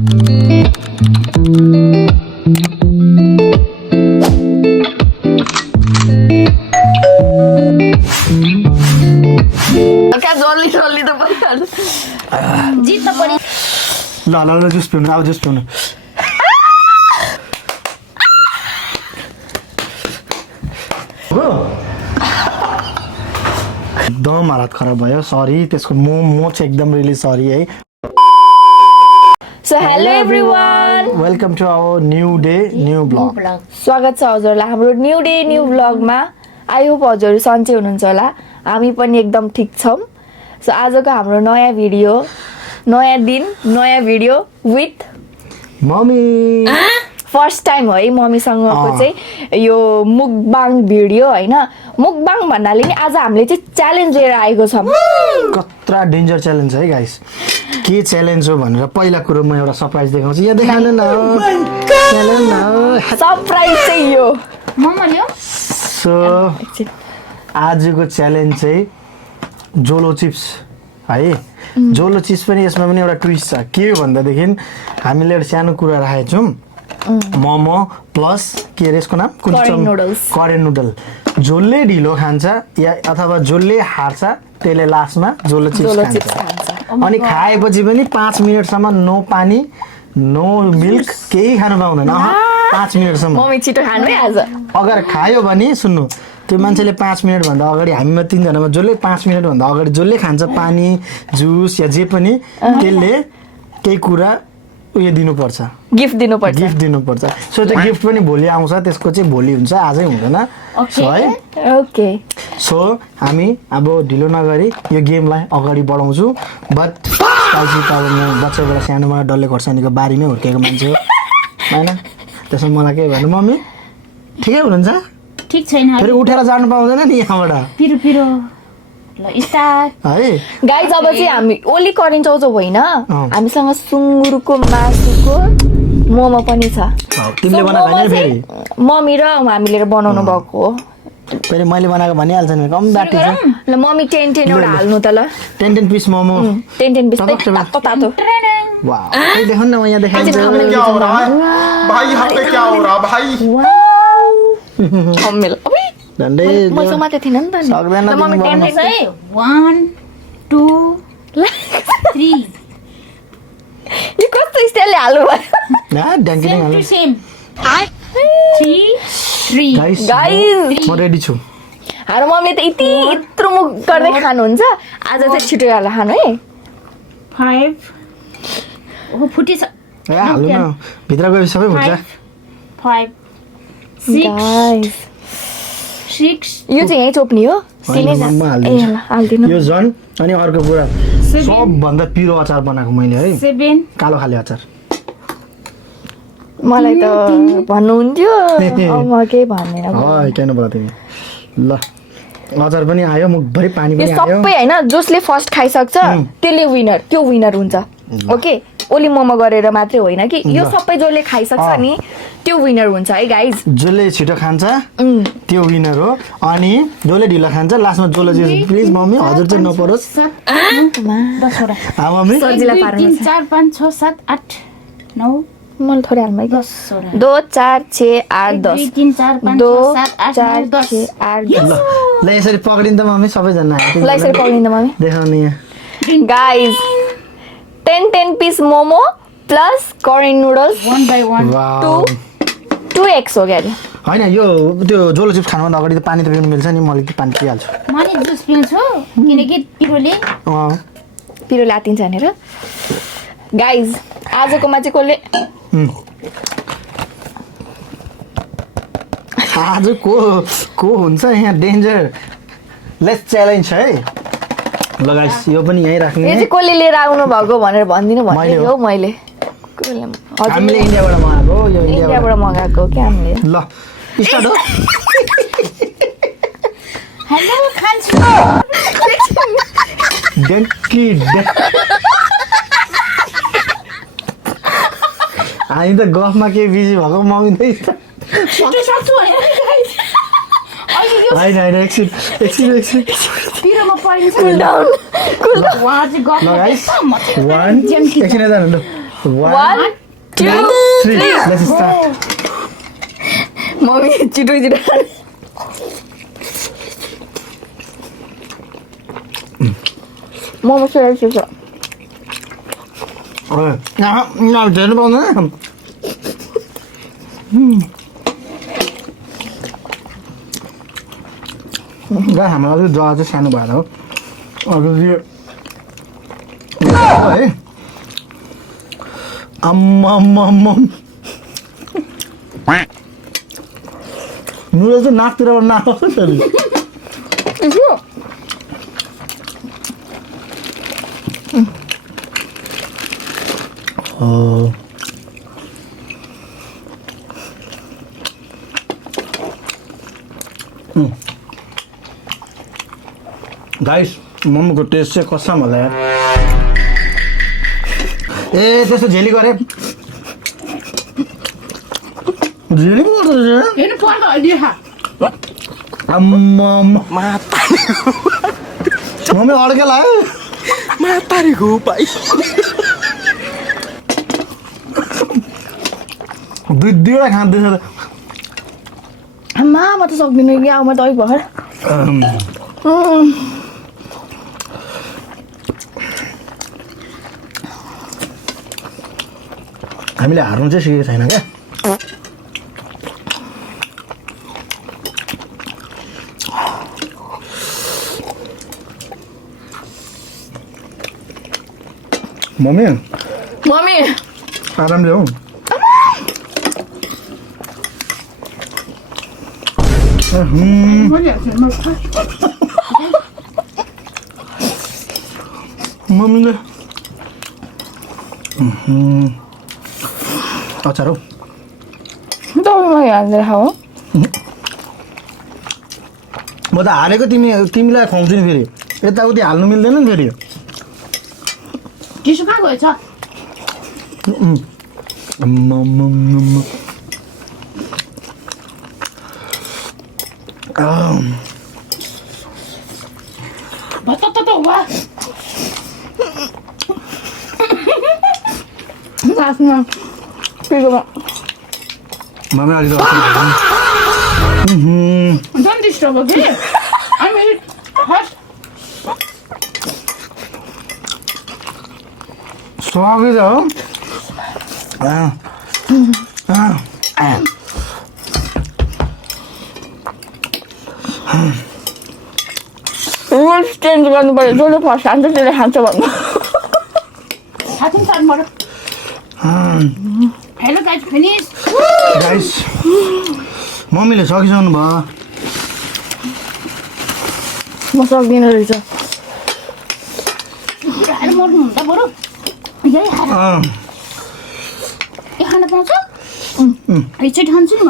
जल्दी त भइहाल्छ जित्न पनि ल जुस पिउनु अब जुस पिउनु एकदम हालत खराब भयो सरी त्यसको म चाहिँ एकदम रियली सरी है so hello everyone welcome to our new day new blog स्वागत छ हजुरलाई हाम्रो न्यू डे न्यू ब्लगमा आई होप हजुरहरू सन्चै हुनुहुन्छ होला हामी पनि एकदम ठिक छौँ सो आजको हाम्रो नयाँ भिडियो नयाँ दिन नयाँ video with mummy first time है मम्मीसँगको चाहिँ यो मुकबाङ भिडियो होइन मुकबाङ भन्नाले नि आज हामीले चाहिँ च्यालेन्ज लिएर आएको छौँ कत्रा डेन्जर च्यालेन्ज है गाइस के च्यालेन्ज हो भनेर पहिला कुरो म एउटा सरप्राइज देखाउँछु यहाँ देखाउनु न सरप्राइज चाहिँ यो सो आजको च्यालेन्ज चाहिँ जोलो चिप्स है जोलो चिप्स पनि यसमा पनि एउटा ट्विस्ट छ के हो भन्दादेखि हामीले एउटा सानो कुरा राखेको छौँ मोमो प्लस के अरे यसको नाम करेन नुडल जसले ढिलो खान्छ या अथवा जसले हार्छ त्यसले लास्टमा जोलो चिप्स खान्छ अनि खाएपछि पनि 5 मिनटसम्म नो पानी नो मिल्क केही खानु पाउँदैन 5 मिनटसम्म मम्मी छिटो खानु है आज अगर खायो भने सुन्नु त्यो मान्छेले 5 मिनट भन्दा अगाडि हामीमा 3 जनामा जसले 5 मिनट भन्दा अगाडि जसले खान्छ पानी जुस या जे पनि त्यसले केही कुरा उयो दिनुपर्छ गिफ्ट दिनुपर्छ सो त्यो गिफ्ट पनि भोलि आउँछ त्यसको चाहिँ भोलि हुन्छ आजै हुँदैन सो है ओके सो हामी अब ढिलो नगरी यो गेमलाई अगाडि बढाउँछु बट कालची त अब म बच्चाबाट सानोमा डल्ले खोर्सानीको बारीमै हुर्केको मान्छे हो होइन त्यसमा मलाई के भन्नु मम्मी ठिकै हुनुहुन्छ ठीक छैन फेरि उठेर जानु पाउँदैन नि यहाँबाट पिरो पिरो ल स्टार्ट है गाइस अब चाहिँ हामी ओली करेन चाउचाउ होइन हामीसँग सुँगुरको मासुको मोमो पनि छ तिमीले बनाएको हैन फेरि मम्मी र हामीले बनाउनु भएको हो फेरि मैले बनाएको भनिहाल्छ नि कम बाटी छ ल मम्मी 10 एउटा हाल्नु त ल 10 पिस मोमो 10 पिस तातो वाह ये देखो ना यहाँ देखाइन्छ क्या हो रहा है भाई यहाँ पे क्या हो रहा भाई कमेल अबे डन्डे मैले मात्रै थिएन नि त सक्दैन ल मम्मी 10 पिस है 1 2 3 यो कस्तो स्टाइलले हाल्नु भयो ना डङ्की नै हाल्नु सेम 3 गाइस म रेडी छु हाम्रो मम्मीले त यत्रो मुख गर्दै खानुहुन्छ आज चाहिँ छिटो हालेर खानु है 5 ओ फुटेछ ए हाल्नु न भित्र गए सबै हुन्छ 5 गाइस 6 यो चाहिँ यही चोप्नी हो सिनै हाल्दिनु यो झन् अनि अर्को कुरा सबभन्दा पिरो अचार बनाएको मैले है 7 कालो खाले अचार मलाई त भन्नुहुन्थ्यो अब म केही भन्दैन है किन बोला तिमी ल अचार पनि आयो मुखभरि पानी यो पनि आयो सबै हैन जसले फर्स्ट खाइसक्छ त्यसले त्यो विनर हुन्छ ओके ओली मोमो गरेर मात्रै होइन कि यो सबै जसले खाइसक्छ नि त्यो विनर हुन्छ है गाइज जसले छिटो खान्छ त्यो विनर हो अनि जसले ढिलो खान्छ लास्टमा जसले चाहिँ प्लिज मम्मी हजुर चाहिँ नपरोस् 10 वटा मम्मी सजिला पार्नु 3 4 5 6 7 8 9 मलाई थोरै हाल्नु है 10 वटा 2 4 6 8 10 3 4 5 2 6 7 8 9 10 8 10 ल यसरी पक्रिन्छ मम्मी सबैजना ल यसरी पक्रिन्छ मम्मी देखाउने यहाँ guys 10 piece momo plus Korean noodles 1 by 1 2x हो गयो होइन यो त्यो जोलो चिप्स खानुभन्दा अगाडि त पानी त पिउनु मिल्छ नि मैले पानी पिइहाल्छु मैले जुस पिउँछु किनकि पिरोले पिरो लातिन्छ भनेर गाइज आजकोमा चाहिँ कसले आज को हुन्छ यहाँ डेन्जर लेट्स च्यालेन्ज है ल गाइस यो पनि यही राख्ने यो चाहिँ कसले लिएर आउनु भएको भनेर भनिदिनु भनेको हो मैले हामीले इन्डियाबाट मगाएको यो इन्डियाबाट मगाएको क्या हामीले ल स्टार्ट हो हेलो खान्छु डङ्की हामी त गफमा के बिजी भएको मम्मी छिटो सक्छु होइन एकछिन पिरोमा परिन्छ कुल डाउन उहाँ चाहिँ गफ ल गाइस 1 एकछिन यता हेर्नु 1 2 3 Let's start. मम्मी छिटो छिटो मोमो सेल छ यहाँ झेल्नु पाउँदैन गाई हाम्रो अलिक जग्गा चाहिँ सानो भएर हो अरू है आम्माम्माम्मा नुडल चाहिँ नाकतिरबाट नआओस् फेरि गाइस मोमोको टेस्ट चाहिँ कसम होला यार ए त्यस्तो झेली गरे झेली पो गर्छ हेर्नु पर्छ अहिले खा आम्मा मम्मी अड्के लाग्यो मातारीको भाइ दुईवटा खाँदैछ आमा म त सक्दिनँ कि अब म त अलिक भर हामीले हार्नु चाहिँ सिकेको छैन क्या मम्मी मम्मी आरामले हौ मम्मीले अचार हौ तपाईँ हालेर खाऊ म त हारेको तिमीलाई खुवाउँछु नि फेरि यताउति हाल्नु मिल्दैन नि फेरि टिसु कहाँ गएछ भत्त वा आफ्नो पिरोमा मम्मी अलिक don't disturb okay I made it first स्वागत हो रुल्स चेन्ज गर्नु पर्यो जसले फर्स्ट खान्छ त्यसले खान्छ भन्नु हातुम सार्नबाट हेलो गाइस फिनिश गाइस मम्मीले सकिसक्नु भयो म सक्दिनँ रहेछ खाएर मर्नु हुन्छ बरु यही खाएर यो खान पाउँछ एकचोटि खान्छु नि म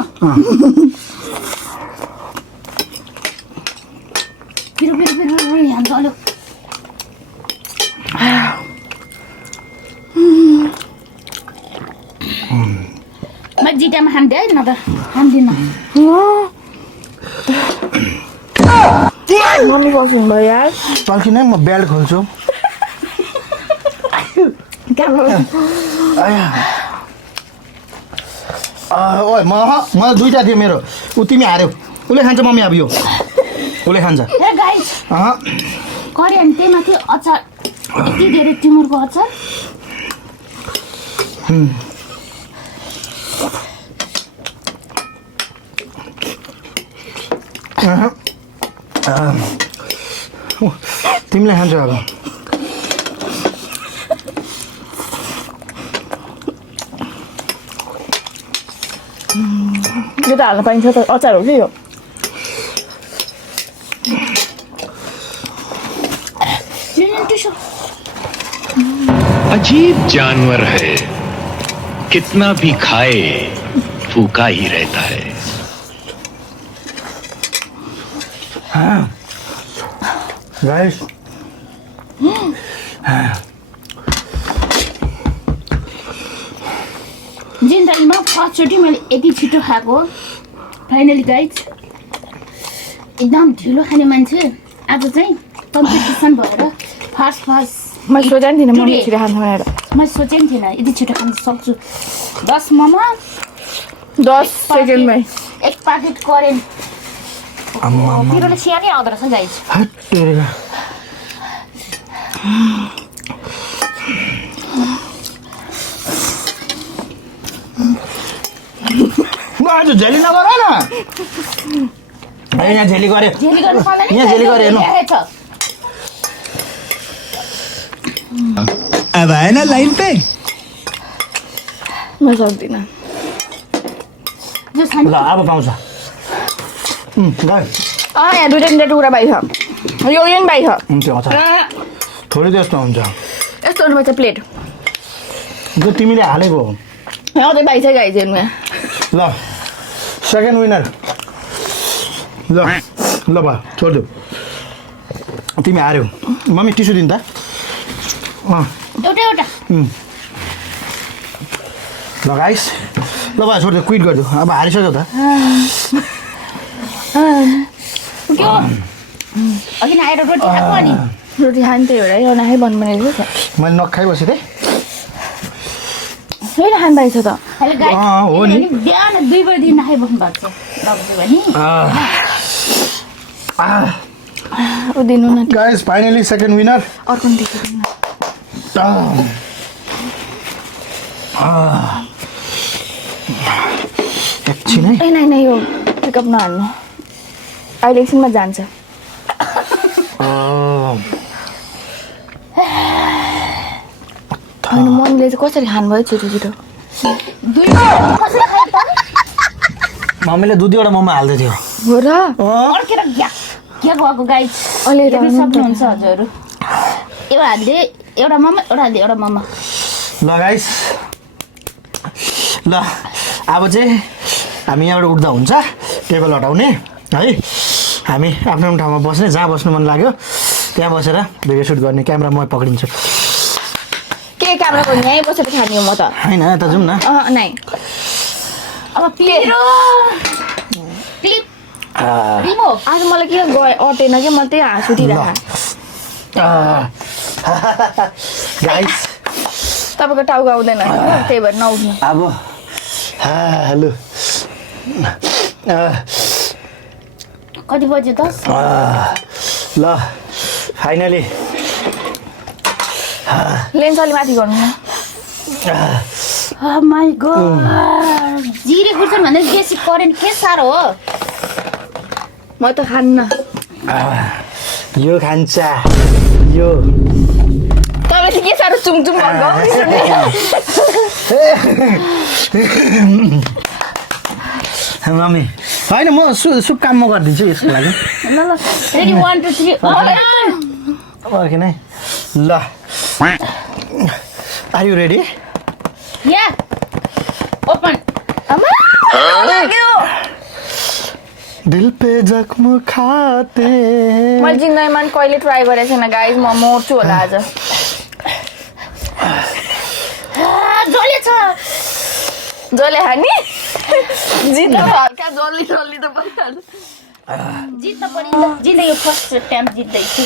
पिरो पिरो पिरो पिरो यहाँ चल्यो म जिटामा खान्थेँ है न त खान्दिनँ मम्मी बस्नु भयो यार चल्किन है म बेल्ट खोल्छु ओइ म दुईटा थियो मेरो ऊ तिमी हार्यौ उसले खान्छ मम्मी अब यो उसले खान्छ हे गाइस करी अनि त्यही माथि अचार यति धेरै टिमुरको अचार तिमीले खान्छ अब यो त हाल्न पाइन्छ त अचार हो कि यो अजीब जानवर है कितना भी खाए फूका ही रहता है गाइस जिन्दगीमा फर्स्टचोटि मैले यति छिटो खाएको फाइनली गाइज एकदम ढिलो खाने मान्छे आज चाहिँ कम्पिटिसन भएर फर्स्ट म सोचेको थिइनँ मम्मी छिटो खान्छ भनेर मैले सोचेको थिइनँ यति छिटो खान सक्छु 10 मोमो 10 सेकेन्डमै एक प्याकेट करेन पिरोले स्याहारै आउँदो रहेछ गाइस हट तेरेका आज झेली नगर न यहाँ झेली गरे झेली गर्नु पर्दैन यहाँ झेली गरे हेर्नु अब आएन लाइन पे म सक्दिनँ जो छानी ल अब पाउँछ गयो यहाँ दुईटा तिनवटा टुक्रा बाई छ यो पनि बाई छ हुन्छ अचार थोरै त्यस्तो हुन्छ यस्तो हुनुपर्छ प्लेट जो तिमीले हालेको हो यहाँ चाहिँ बाई छ गाई चाहिँ यहाँ ल सेकेन्ड विनर ल ल भयो छोडिदेऊ तिमी हार्यौ मम्मी टिस्यु दिनु त एउटा एउटा ल गाइस ल भयो छोडिदेऊ क्विट गरिदेऊ अब हारिसक्यो त के हो अघि आएर रोटी खाएको अनि रोटी खाने त्यही भएर यो नखाइ बन्द बनाइदिएको छ मैले नखाइबसेँ थिएँ फेरि खानु बाई छ त हेलो गाइस हो नि। बिहान 2 बजेदेखि नखाइ बस्नु भएको छ लग्छु भने दिनु न गाइस फाइनली सेकेन्ड विनर अर्को पनि देखेँ एकछिन है ए नै यो पिकअप नहाल्नु अहिले एकछिनमा जान्छ होइन मम्मीले चाहिँ कसरी खानुभयो छिटो छिटो कसरी खाइ त मम्मीले 2-2 वटा मोमो हाल्दै थियो हो र अड्केर ग्यास के गएको गाइस अलि हेर्न सक्नुहुन्छ हजुरहरू एउटा हाल्दे एउटा मोमो एउटा हाल्दे एउटा मोमो ल गाइस ल अब चाहिँ हामी यहाँबाट उठ्दा हुन्छ टेबल हटाउने है हामी आफ्नो आफ्नो ठाउँमा बस्ने जहाँ बस्नु मन लाग्यो त्यहाँ बसेर भिडियो सुट गर्ने क्यामेरा म पक्रिन्छु के क्यामेरा गर्नु यहीँ बसेर खाने हो म त होइन यता जाउँ न नै अब पिरो क्लिप रिमो आज मलाई के अटेन कि म त्यही हाँस उठिरहेको गाइस तपाईँको टाउको आउँदैन त्यही भएर नउठ्नु अब हेलो कति बज्यो 10 ल फाइनली लेन्स अलि माथि गर्नु न Oh my god जिरे खुर्छन् भन्दा बेसी करेन्ट के साह्रो हो म त खान्न यो खान्छ यो तपाईँ चाहिँ के साह्रो चुङचुङ भएको मम्मी होइन म सुप काम म गरिदिन्छु यसको लागि ल ल रेडी 1 2 3 पर्खिन है ल आर यु रेडी या ओपन दिल पे जख्म खाते मैले जिन्दगीमा पनि कहिले ट्राई गरेको छैन गाइज म मर्छु होला आज जले छ जसले खाने जित्नु हल्का जल्दी जल्दी त भइहाल्छ जित्न पर्यो जिन्दगी फर्स्ट टाइम जित्दैछु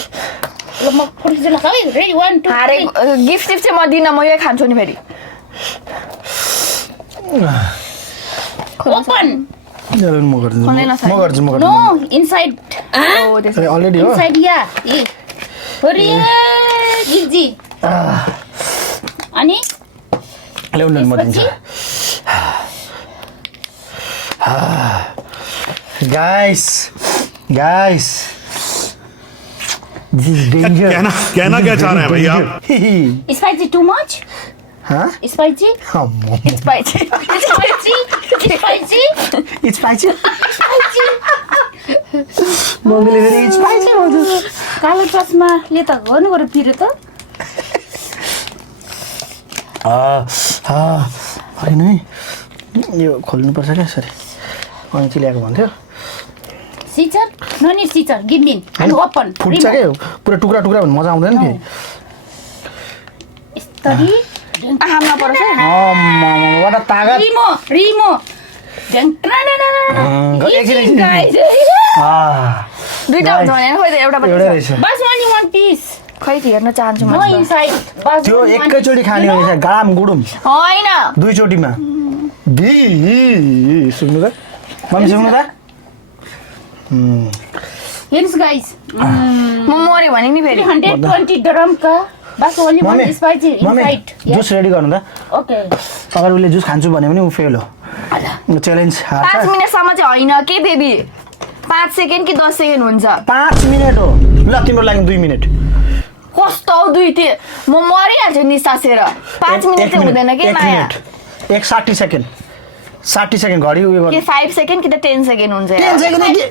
ल म फुर्छु ल है रेडी 1 2 हारे गिफ्ट सिफ्ट चाहिँ म दिन्न म यही खान्छु नि फेरि ओपन म गर्छु खोल्नै नसक्ने। म गर्छु नो इनसाइड ओ त्यसो अलरेडी हो इनसाइड या ए हरि गिजी अनि ल्याउनु म दिन्छु गाइस दिस इज डेंजर कहना क्या चाह रहे हैं भैया आप? स्पाइसी टू मच हाँ spicy spicy spicy spicy it's spicy मम्मीले फेरि इट्स स्पाइसी भन्छ कालो चस्माले त गर्नु गर्यो पिरो त होइन है यो खोल्नुपर्छ क्या सरी कैँची ल्याएको भन्थ्यो scissor no need scissor give me and open फुट्छ क्या पुरा टुक्रा टुक्रा भने मजा आउँदैन फेरि स्तरी हाम्न पर्छ है वाट तागत रिमो रिमो एकछिन दुईटा हुन्छ भने खोइ त एउटा एउटै पनि रहेछ बस ओन्ली 1 पिस खै हेर्न चाहन्छु No म inside. त्यो एकैचोटि खाने हो गाम गुडुम होइन दुईचोटिमा सुन्नु त मम्मी सुन्नु त Here's guys. म मऱ्यो भने नि फेरि 320 dirham का बस only one mummy spicy mummy inside. Juice ready गर्नु त Okay. अगर उसले जुस खान्छु भन्यो भने ऊ फेल हो च्यालेन्ज 5 मिनटसम्म चाहिँ होइन के बेबी 5 सेकेन्ड कि 10 सेकेन्ड हुन्छ 5 मिनट हो ल तिम्रो लागि 2 मिनट कस्तो हौ दुई त्यो म मरिहाल्छु निसासेर 5 मिनट चाहिँ हुँदैन के माया 60 सेकेन्ड 60 सेकेन्ड घडी उयो के गर्नु 5 सेकेन्ड कि त 10 सेकेन्ड हुन्छ 10 सेकेन्ड कि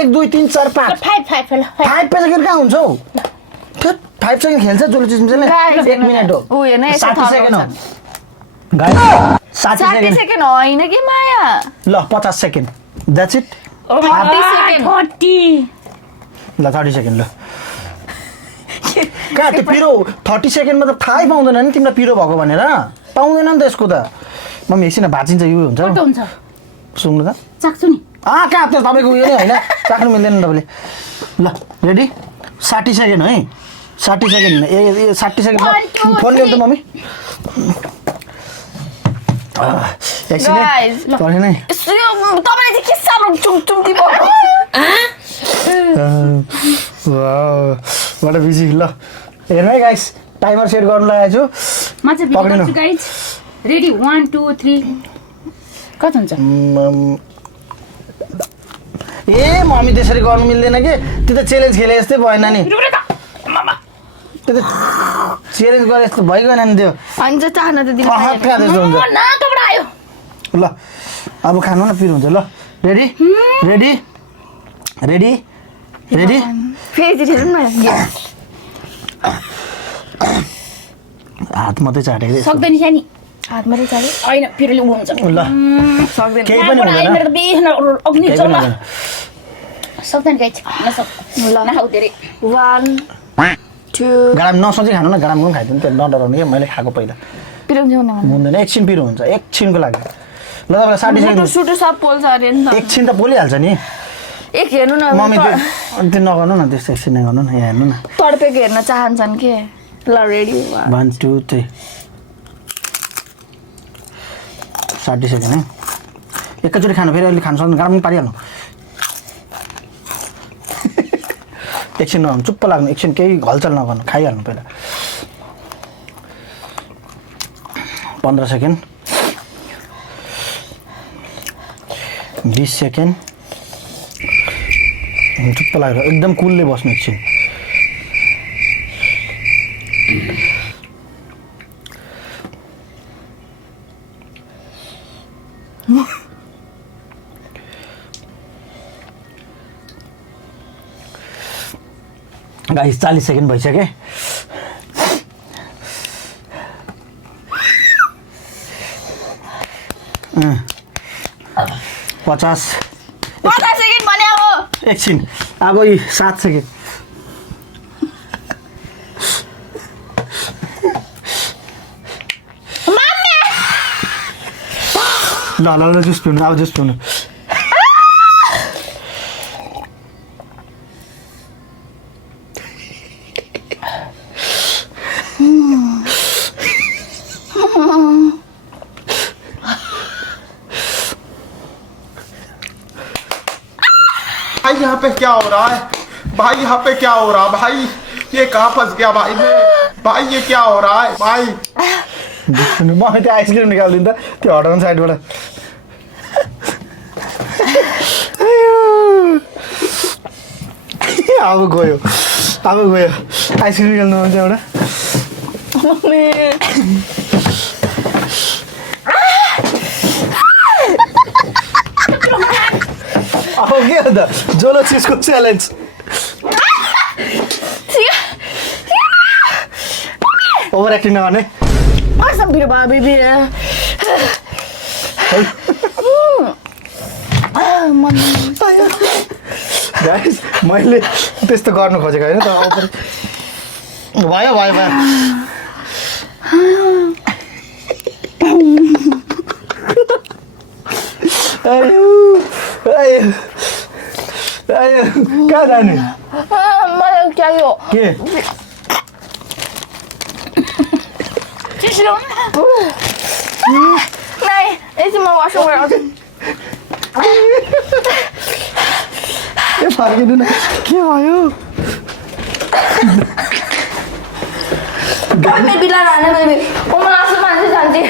1 2 3 4 5 5 5 सेकेन्ड कहाँ हुन्छ हौ 5 सेकेन्ड खेल्छ जोलो चिस्म Guys, 1 मिनट हो ऊ हेर्न यसो 60 सेकेन्ड हो थर्काउँछ। गाइस 60 60 सेकेन्ड सेकेन्ड होइन कि माया ल 50 सेकेन्ड द्याट्स इट 30 सेकेन्ड 40. ल 30 सेकेन्ड ल कहाँ त्यो पिरो 30 सेकेन्ड मतलब थाहै पाउँदैन नि तिमीलाई पिरो भएको भनेर पाउँदैन नि त यसको त मम्मी एकछिन भाँचिन्छ यो हुन्छ कस्तो हुन्छ सुन्नु त चाख्छु नि कहाँ त्यो तपाईँको उयो नै होइन चाख्नु मिल्दैन तपाईँले ल रेडी 60 सेकेन्ड है 60 सेकेन्ड ए 60 सेकेन्ड फोन ल्याउनु त मम्मी एकछिन Guys, है पढेन है तपाईँले चाहिँ के साह्रो चुमचुम्ती भयो वाट बिजी ल हेर्नु है गाइस टाइमर सेट गर्नु लागेको छु म चाहिँ पक्रिनु। भिडियो गर्छु गाइज रेडी 1 2 3 कति हुन्छ ए मम्मी त्यसरी गर्नु मिल्दैन कि त्यो त च्यालेन्ज खेले जस्तै भएन नि त्यो त च्यालेन्ज गरे जस्तो भइगएन नि त्यो अनि चाहिँ चाहन त दिनु कहाँ त्यस्तो हुन्छ नाकबाट आयो ल अब खानु न पिरो हुन्छ ल रेडी रेडी रेडी रेडी फेरि चाहिँ हेरौँ न हात मात्रै चाटेको थिएँ। सक्दैन सानी हातमा चाहिँ चाल्यो होइन पिरोले उ हुन्छ ल सक्दैन केही पनि नाकबाट आयो हुँदैन मेरो बिहान अग्नि केही पनि चल्ला हुँदैन सक्दैन गाइज नसक ल नखाऊ धेरै 1 2 गरम नसोची खानु न गरम पनि खाइदिनु त्यो नडराउनु कि मैले खाएको पहिला पिरो ल्याउन मन हुँदैन एकछिन पिरो हुन्छ एकछिनको लागि ल तपाईँलाई 60 सुटु सेकेन्ड सुटु सब पोल्छ अरे नि त एकछिन त पोलिहाल्छ नि एक हेर्नु न मम्मी त्यो नगर्नु न त्यस्तो एकछिन नै गर्नु न यहाँ हेर्नु न तडपेको हेर्न चाहन्छन् के ल रेडी 1 2 3 60 सेकेन्ड है एकैचोटि खानु फेरि अहिले खानु सक्नु गरम पनि पारिहाल्नु एकछिन नगर्नु चुप्प लाग्नु एकछिन केही हलचल नगर्नु खाइहाल्नु पहिला 15 सेकेन्ड 20 सेकेन्ड चुप्प लागेर एकदम कुलले बस्नु एकछिन गाइस 40 सेकेन्ड भइसक्यो 50 सेकेन्ड भने अब एकछिन अब यी 7 सेकेन्ड ल ल ल जुस पिउनु अब जुस पिउनु भाई यहाँ पे क्या हो रहा है भाई यहाँ पे क्या हो रहा है भाई ये कहाँ फंस गया भाई मैं भाई ये क्या हो रहा है भाई जुस पिउनु म त्यो आइसक्रिम निकालिदिनु त त्यो हटाउनु साइडबाट अब गयो आइसक्रिम निकाल्नु आउँछ एउटा अब के हो त जोलो चिजको च्यालेन्ज ओभर एक्टिङ नगर्ने असम पिरो भयो बेबी गाइस मैले त्यस्तो गर्नु खोजेको होइन तर ओभर भयो भयो भयो आयो आयो आयो कहाँ जाने मलाई चाहियो के नाइ एकछिन म वासरुम गएर आउँछु ए फर्किनु न के भयो मेरो बिला हाल्ने मैले म आँसु मान्छे जान्थे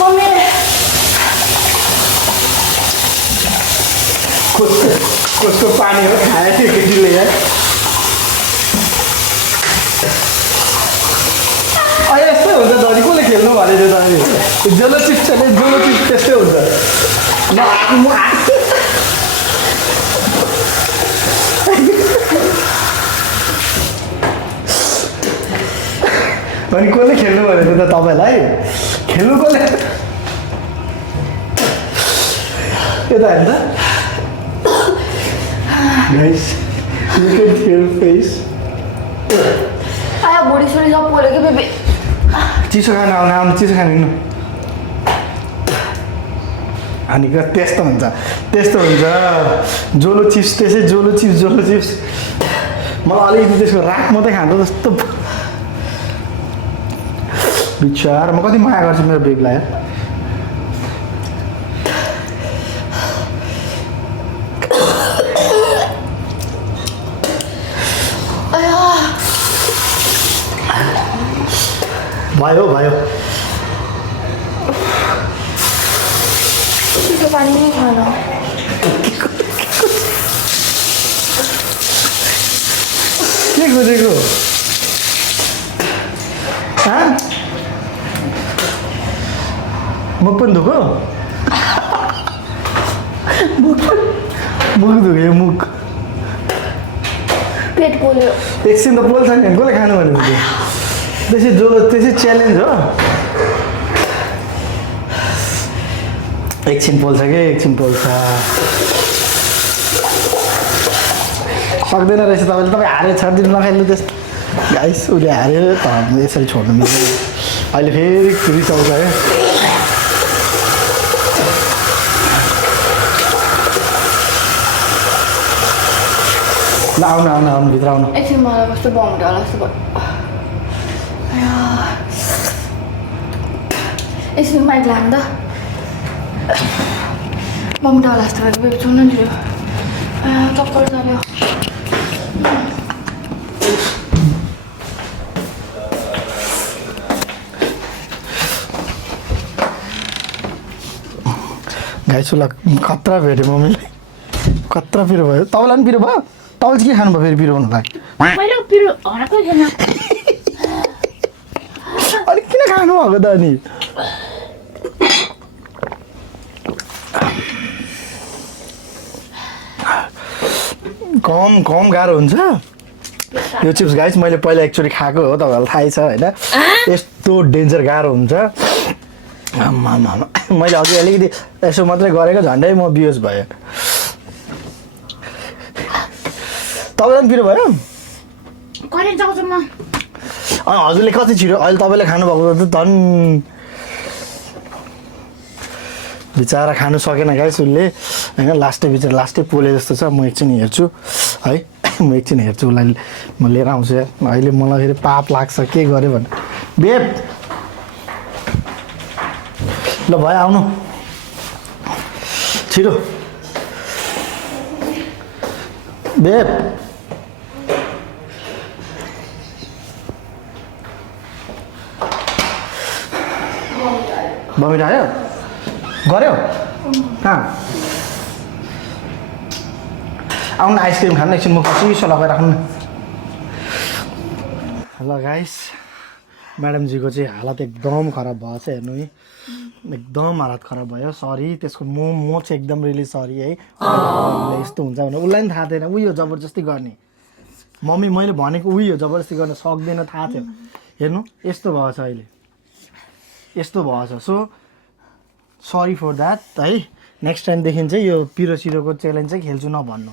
मम्मी कस्तो पानी हो खाए थियो केटीले यार यस्तै हुन्छ धनी कसले खेल्नु भनेको थियो त जोलो चिप्स छ जोलो चिप्स त्यस्तै हुन्छ अनि कसले खेल्नु भनेको त तपाईँलाई खेल्नु कसले यता हेर्नु त Guys, look at your face. आया बुढी सुरी सब पोल्यो कि बेबी चिसो खान आउनु चिसो खानु हिँड्नु अनि त्यस्तो हुन्छ जोलो चिप्स त्यसै जोलो चिप्स मलाई अलिकति त्यसको राख मात्रै खाँदा जस्तो विचार म कति माया गर्छु मेरो बेबीलाई भयो चिसो पानी नै खान के खोजेको मुख पनि धुको मुख धुक्यो मुख पेट पोल्यो एकछिन त पोल्छ नि कसले खानु भनेको थियो त्यसै च्यालेन्ज हो एकछिन पोल्छ सक्दैन रहेछ तपाईँले तपाईँ हारेर छाडिदिनु नखाइनु त्यस्तो गाइस उसले हारेर त यसरी छोड्नु मिल्दैन अहिले फेरि रिसाउँछ है ल आउनु भित्र आउनु एकछिन मलाई कस्तो बम्ट होला जस्तो भयो एकछिन माइक लानु त बम्ट होला जस्तो भयो बेबी सुन्नु नि चक्कर चल्यो गाइसुला खतरा भेट्यो मम्मीले खतरा पिरो भयो तपाईँलाई पनि पिरो भयो तपाईँले चाहिँ के खानुभयो फेरि पिरो भन्नुलाई पहिला पिरो हराएको छैन अनि किन खानुभएको त अनि कम गाह्रो हुन्छ यो चिप्स गाइस मैले पहिला एक्चुअली खाएको हो तपाईँहरूलाई थाहै छ होइन यस्तो डेन्जर गाह्रो हुन्छ मैले अघि अलिकति यसो मात्रै गरेको झन्डै म बिहोस भयो तपाईँलाई पनि पिरो भयो कलेज जाउँछु म अनि हजुरले कति छिटो अहिले तपाईँले खानुभएको त झन् बिचरा खानु सकेन गाइस उसले होइन लास्टै पोले जस्तो छ म एकछिन हेर्छु है म एकछिन हेर्छु उसलाई म लिएर आउँछु अहिले मलाई फेरि पाप लाग्छ के गरेँ भने बेब ल भयो आउनु छिटो बेब बमिट आयो गऱ्यो कहाँ आउनु आइसक्रिम खानु एकछिन मुख चिसो लगाएर राख्नु ल गाइस म्याडमजीको चाहिँ हालत एकदम खराब भएछ हेर्नु है एकदम हालत खराब भयो सरी त्यसको म चाहिँ एकदम रियली सरी है यस्तो हुन्छ भने उसलाई पनि थाहा थिएन उयो जबरजस्ती गर्ने मम्मी मैले भनेको उयो जबरजस्ती गर्न सक्दैन थाहा थियो हेर्नु यस्तो भएछ अहिले यस्तो भएछ सो सरी फर द्याट है नेक्स्ट टाइमदेखि चाहिँ यो पिरो सिरोको च्यालेन्ज चाहिँ खेल्छु नभन्नु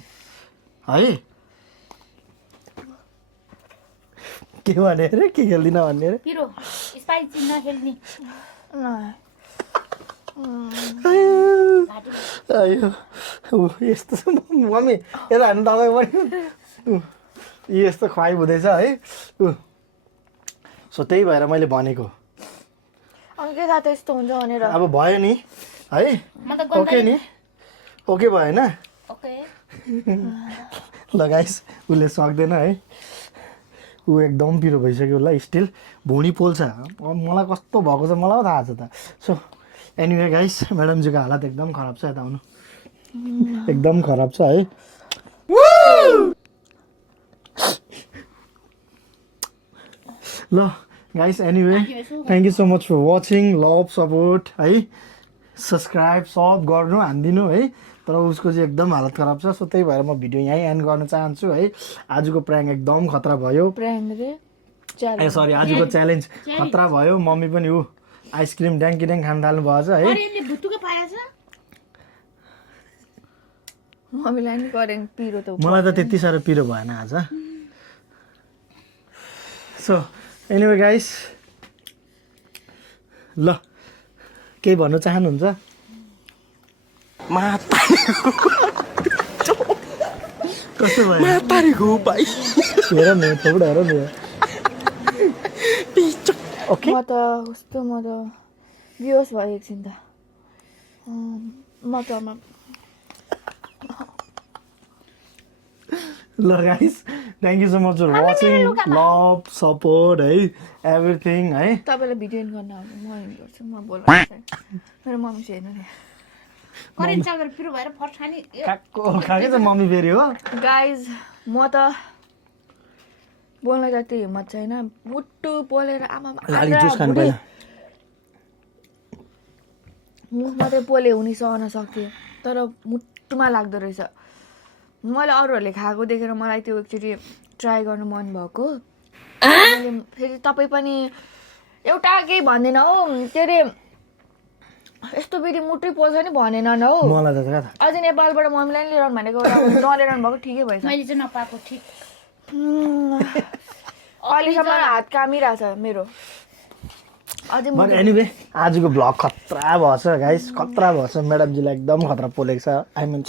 है के भने अरे के खेल्दिनँ भन्ने अरे पिरो स्पाइसी नखेल्ने आयो यस्तो छ मम्मी यता हेर्नु तपाईँ पनि यस्तो खुवाइ हुँदैछ है सो त्यही भएर मैले भनेको अनि के साथ यस्तो हुन्छ भनेर अब भयो नि है म त ओके नि ओके भयो होइन ओके ल गाइस उसले सक्दैन है ऊ एकदम पिरो भइसक्यो ल स्टिल भुँडी पोल्छ मलाई कस्तो भएको छ मलाई थाहा छ त सो एनिवे गाइस म्याडमजीको हालत एकदम खराब छ यता आउनु एकदम खराब छ है ल guys anyway thank you so much for watching love support है सब्सक्राइब सब गर्नु हानिदिनु है तर उसको चाहिँ एकदम हालत खराब छ सो त्यही भएर म भिडियो यहीँ एन्ड गर्न चाहन्छु है आजको प्र्याङ्क एकदम खतरा भयो प्राङ्क रे ए सरी आजको च्यालेन्ज खतरा भयो मम्मी पनि ऊ आइसक्रिम ड्याङ्की ड्याङ खान थाल्नु भएको छ है अरे यसले भुतुको पाएछ मम्मीलाई नि गरेँ पिरो त मलाई त त्यति साह्रो पिरो भएन आज सो एनिवे गाइस ल केही भन्नु चाहनुहुन्छ कस्तो भयो हेर न थोपडा हेर न ओके म त कस्तो म त बिहोस भयो एकछिन त म त ल guys thank you so much for watching love support है एभ्रिथिङ है तपाईँलाई भिडियो एन्ड गर्न आउँछ म एन्ड गर्छु म बोल्छु मेरो मम्मी चाहिँ हेर्नु नि करेन्ट चार्जर पिरो भएर फर्स्ट खाने खाएकै छ मम्मी फेरि हो गाइज म त बोल्न जति हिम्मत छैन मुटु पोलेर आमा लाली जुस खानु पहिला मुख मात्रै पोले हुने सहन सक्थेँ तर मुटुमा लाग्दो रहेछ मैले अरूहरूले खाएको देखेर मलाई त्यो एकचोटि ट्राई गर्नु मन भएको मैले फेरि तपाईँ पनि एउटा केही भन्दैन हौ के अरे यस्तो फेरि मुटै पोल्छ नि भनेन न हौ मलाई त थाहा अझै नेपालबाट मम्मीलाई नि लिएर आउनु भनेको नलिएर आउनु भएको ठिकै भएछ मैले चाहिँ नपाएको ठिक अहिलेसम्म हात कामिरहेछ मेरो अझै बट एनिवे आजको भ्लग खतरा भएछ गाइस खतरा भएछ म्याडमजीलाई एकदम खतरा पोलेको छ आई मिन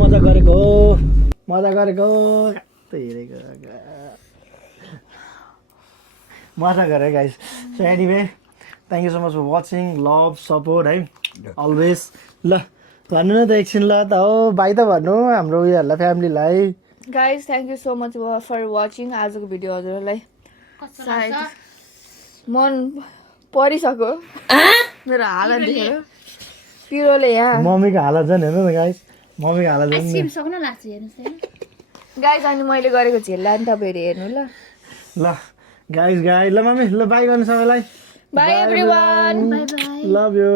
मजा गरेको मजा गरे guys so anyway thank you so much for watching love support है अलवेज ल भन्नु न त एकछिन ल त हो बाई त भन्नु हाम्रो उयोहरूलाई फ्यामिलीलाई guys thank you so much for watching आजको भिडियो हजुरहरूलाई सायद मन परिसक्यो मेरो हालत देखेर पिरोले यहाँ मम्मीको हालत झन् हेर्नु न गाइस मम्मीको हालत झन् आइसक्रिम सक्न लाग्छ हेर्नुहोस् गाइज अनि मैले गरेको झेल्ला नि तपाईँहरू हेर्नु ल ल गाइस ल मम्मी ल बाई गर्नु सबैलाई by everyone by by love you